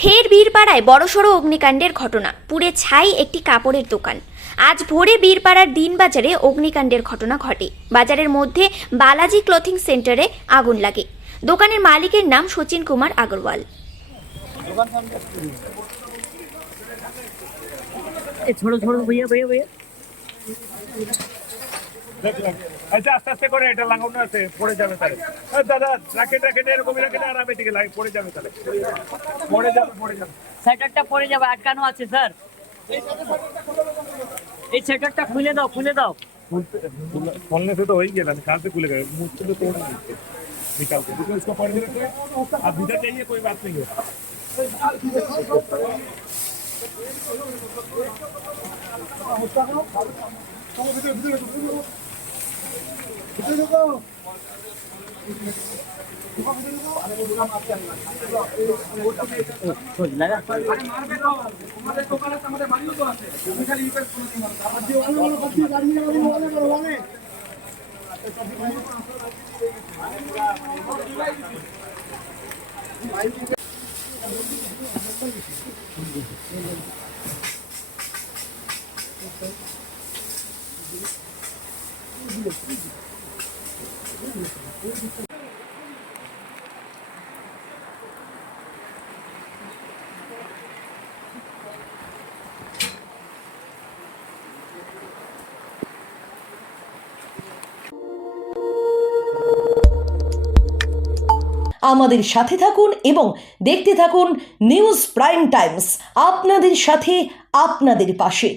ফের বীরপাড়ায় বড়সড় অগ্নিকাণ্ডের ঘটনা, পুড়ে ছাই একটি কাপড়ের দোকান। আজ ভোরে বীরপাড়ার দিনবাজারে অগ্নিকাণ্ডের ঘটনা ঘটে। বাজারের মধ্যে বালাজি ক্লথিং সেন্টারে আগুন লাগে। দোকানের মালিকের নাম সচিন কুমার আগরওয়াল। छोड़ो छोड़ो भैया भैया भैया আচ্ছা আস্তে আস্তে করে এটা লাগানো আছে, পড়ে যাবে তাহলে। দাদা রাকেট রাকেট এরকমই রাকেট আর আমি দিকে লাগে, পড়ে যাবে তাহলে, পড়ে যাবে। শাটারটা পড়ে যাবে, আটকানো আছে স্যার। এই শাটারটা খুলে দাও। खोलने से तो हो ही गया ना, कहाँ से खुलेगा, मुझसे तो तोड़ नहीं निकाल के, क्योंकि उसको पढ़ने रखे आप भीतर जाइए, कोई बात नहीं है। লাগা আমাদের সাথে থাকুন এবং দেখতে থাকুন নিউজ প্রাইম টাইমস, আপনাদের সাথে আপনাদের পাশে।